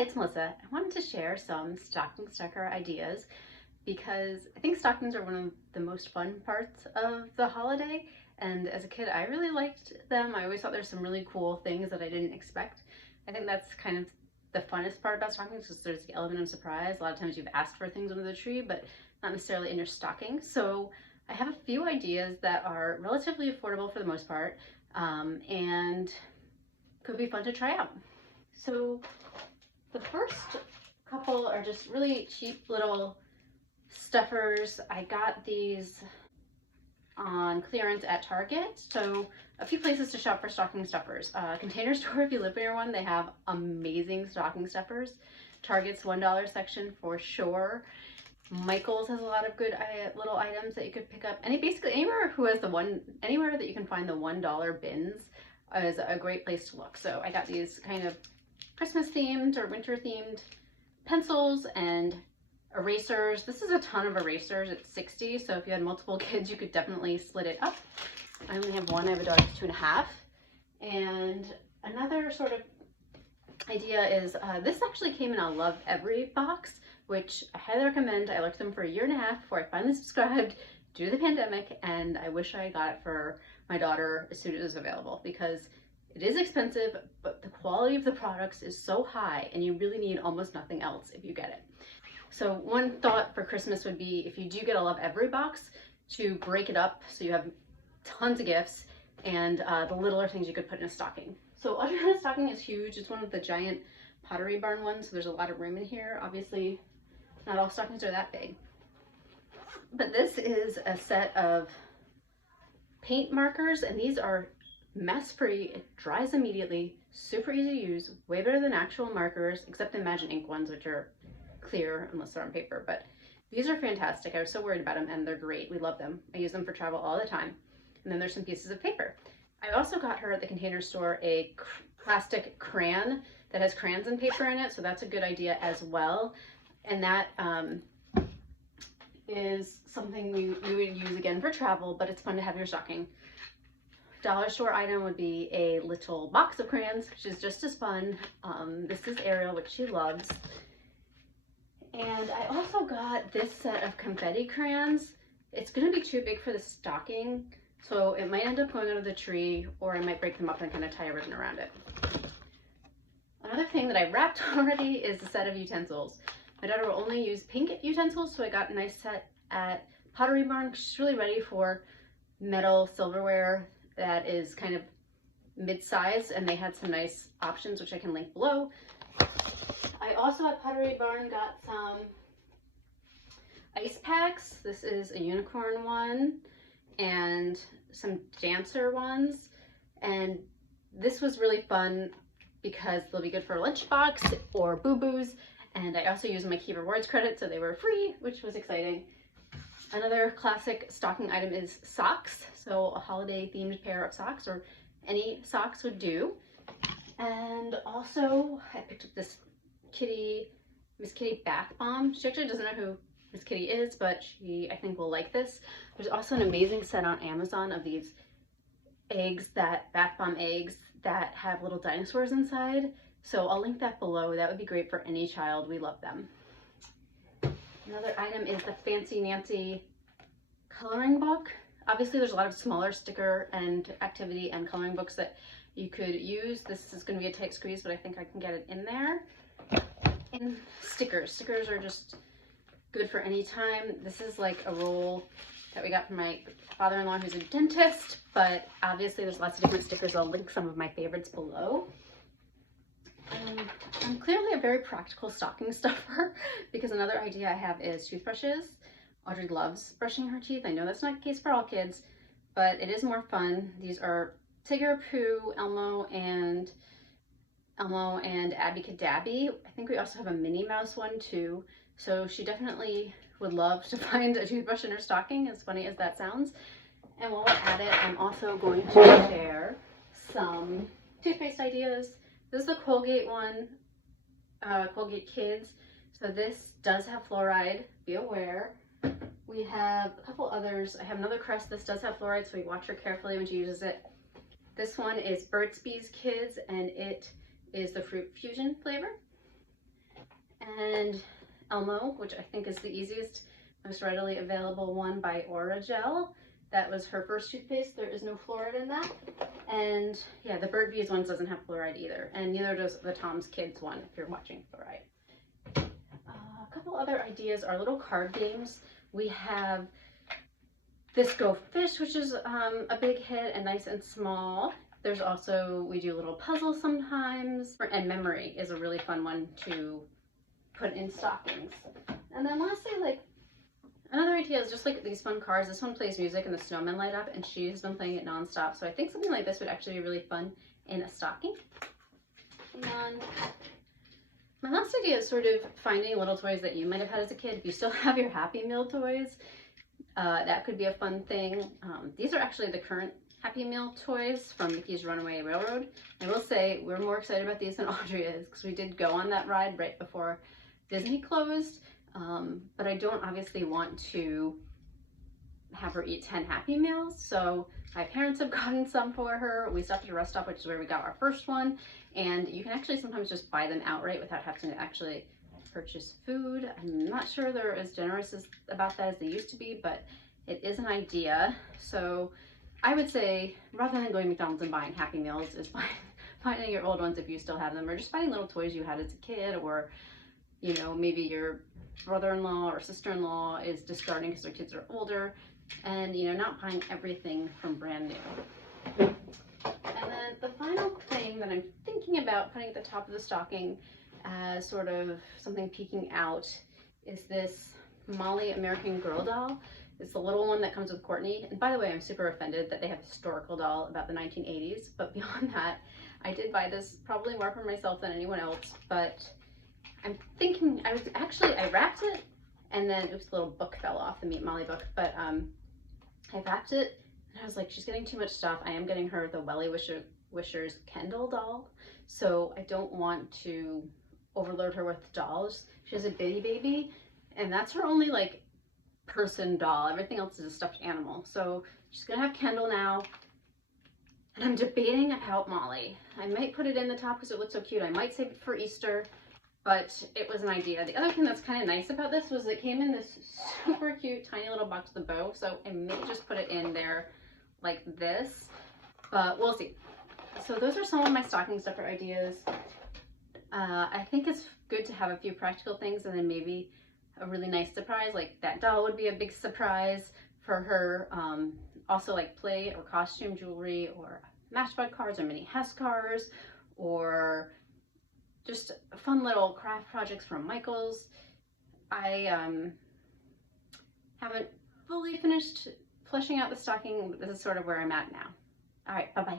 Hi, it's Melissa. I wanted to share some stocking stuffer ideas because I think stockings are one of the most fun parts of the holiday. And as a kid, I really liked them. I always thought there's some really cool things that I didn't expect. I think that's kind of the funnest part about stockings because there's the element of surprise. A lot of times you've asked for things under the tree, but not necessarily in your stocking. So I have a few ideas that are relatively affordable for the most part and could be fun to try out. So the first couple are just really cheap little stuffers. I got these on clearance at Target. So a few places to shop for stocking stuffers. Container Store, if you live near one, they have amazing stocking stuffers. Target's $1 section for sure. Michael's has a lot of good little items that you could pick up. Basically anywhere who has anywhere that you can find the $1 bins is a great place to look. So I got these kind of Christmas themed or winter themed pencils and erasers. This is a ton of erasers. It's 60, so if you had multiple kids, you could definitely split it up. I only have one. I have a daughter who's 2.5. And another sort of idea is this actually came in a Love Every box, which I highly recommend. I liked them for 1.5 years before I finally subscribed due to the pandemic, and I wish I got it for my daughter as soon as it was available because it is expensive, but the quality of the products is so high and you really need almost nothing else if you get it. So one thought for Christmas would be, if you do get a Love Every box, to break it up so you have tons of gifts and the littler things you could put in a stocking. So Audrina's stocking is huge. It's one of the giant Pottery Barn ones, so there's a lot of room in here. Obviously, not all stockings are that big. But this is a set of paint markers, and these are mess-free. It dries immediately, super easy to use, way better than actual markers, except the Imagine ink ones, which are clear unless they're on paper. But these are fantastic. I was so worried about them, and they're great. We love them. I use them for travel all the time. And then there's some pieces of paper. I also got her at the Container Store a plastic crayon that has crayons and paper in it, so that's a good idea as well. And that is something we would use again for travel, but it's fun to have in your stocking. Dollar store item would be a little box of crayons, which is just as fun. This is Ariel, which she loves. And I also got this set of confetti crayons. It's going to be too big for the stocking, so it might end up going under the tree, or I might break them up and kind of tie a ribbon around it. Another thing that I wrapped already is a set of utensils. My daughter will only use pink utensils, so I got a nice set at Pottery Barn. She's really ready for metal silverware that is kind of mid-size, and they had some nice options which I can link below. I also at Pottery Barn got some ice packs. This is a unicorn one and some dancer ones, and this was really fun because they'll be good for a lunchbox or boo-boos, and I also used my Key Rewards credit, so they were free, which was exciting. Another classic stocking item is socks. So a holiday themed pair of socks, or any socks would do. And also I picked up this Miss Kitty bath bomb. She actually doesn't know who Miss Kitty is, but she, I think, will like this. There's also an amazing set on Amazon of these eggs, bath bomb eggs that have little dinosaurs inside. So I'll link that below. That would be great for any child. We love them. Another item is the Fancy Nancy coloring book. Obviously there's a lot of smaller sticker and activity and coloring books that you could use. This is going to be a tight squeeze, but I think I can get it in there. And stickers. Stickers are just good for any time. This is like a roll that we got from my father-in-law who's a dentist, but obviously there's lots of different stickers. I'll link some of my favorites below. I'm clearly a very practical stocking stuffer because another idea I have is toothbrushes. Audrey loves brushing her teeth. I know that's not the case for all kids, but it is more fun. These are Tigger, Pooh, Elmo, and Abby Cadabby. I think we also have a Minnie Mouse one too. So she definitely would love to find a toothbrush in her stocking, as funny as that sounds. And while we're at it, I'm also going to share some toothpaste ideas. This is the Colgate one, Colgate Kids. So this does have fluoride, be aware. We have a couple others. I have another Crest. This does have fluoride, so you watch her carefully when she uses it. This one is Burt's Bees Kids, and it is the Fruit Fusion flavor. And Elmo, which I think is the easiest, most readily available one by Orajel. That was her first toothpaste. There is no fluoride in that. And yeah, the Bird Bees one doesn't have fluoride either. And neither does the Tom's Kids one if you're watching fluoride. A couple other ideas are little card games. We have this Go Fish, which is a big hit and nice and small. There's also, we do little puzzles sometimes. And Memory is a really fun one to put in stockings. And then lastly, like, another idea is just like these fun cards. This one plays music and the snowmen light up, and she has been playing it nonstop. So I think something like this would actually be really fun in a stocking. And my last idea is sort of finding little toys that you might have had as a kid. If you still have your Happy Meal toys, that could be a fun thing. These are actually the current Happy Meal toys from Mickey's Runaway Railroad. I will say we're more excited about these than Audrey is, because we did go on that ride right before Disney closed. But I don't obviously want to have her eat 10 Happy Meals, so my parents have gotten some for her. We stopped at a rest stop, which is where we got our first one, and you can actually sometimes just buy them outright without having to actually purchase food. I'm not sure they're as generous about that as they used to be, but it is an idea. So I would say, rather than going to McDonald's and buying Happy Meals, is finding your old ones if you still have them, or just finding little toys you had as a kid, or, you know, maybe your brother-in-law or sister-in-law is discarding because their kids are older, and, you know, not buying everything from brand new. And then the final thing that I'm thinking about putting at the top of the stocking as sort of something peeking out is this Molly American Girl doll. It's the little one that comes with Courtney. And by the way, I'm super offended that they have a historical doll about the 1980s, but beyond that, I did buy this probably more for myself than anyone else, but I'm thinking, I wrapped it, and then, oops, the little book fell off, the Meet Molly book, but I wrapped it, and I was like, she's getting too much stuff. I am getting her the Welly Wishers Kendall doll, so I don't want to overload her with dolls. She has a bitty baby, and that's her only, like, person doll. Everything else is a stuffed animal, so she's gonna have Kendall now. And I'm debating about Molly. I might put it in the top because it looks so cute. I might save it for Easter, but it was an idea. The other thing that's kind of nice about this was it came in this super cute tiny little box with a bow, so I may just put it in there like this, but we'll see. So those are some of my stocking stuffer ideas. I think it's good to have a few practical things and then maybe a really nice surprise, like that doll would be a big surprise for her. Also like play or costume jewelry, or Matchbox cards, or mini Hess cars, or just fun little craft projects from Michael's. I haven't fully finished fleshing out the stocking, but this is sort of where I'm at now. All right, bye-bye.